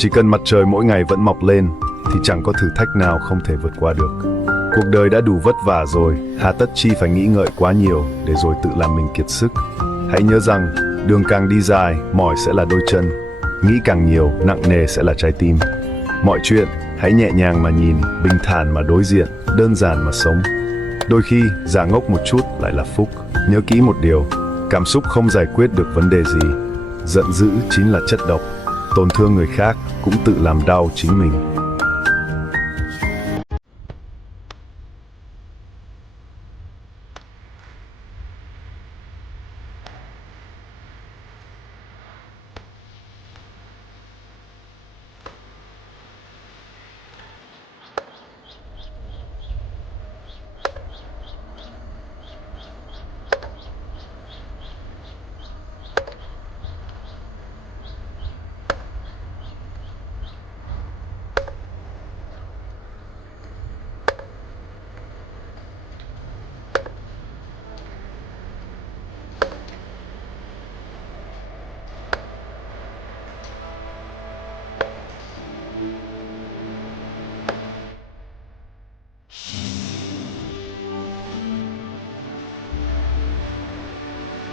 Chỉ cần mặt trời mỗi ngày vẫn mọc lên thì chẳng có thử thách nào không thể vượt qua được. Cuộc đời đã đủ vất vả rồi, hà tất chi phải nghĩ ngợi quá nhiều để rồi tự làm mình kiệt sức. Hãy nhớ rằng, đường càng đi dài, mỏi sẽ là đôi chân. Nghĩ càng nhiều, nặng nề sẽ là trái tim. Mọi chuyện, hãy nhẹ nhàng mà nhìn, bình thản mà đối diện, đơn giản mà sống. Đôi khi, giả ngốc một chút lại là phúc. Nhớ kỹ một điều, cảm xúc không giải quyết được vấn đề gì. Giận dữ chính là chất độc. Tổn thương người khác cũng tự làm đau chính mình.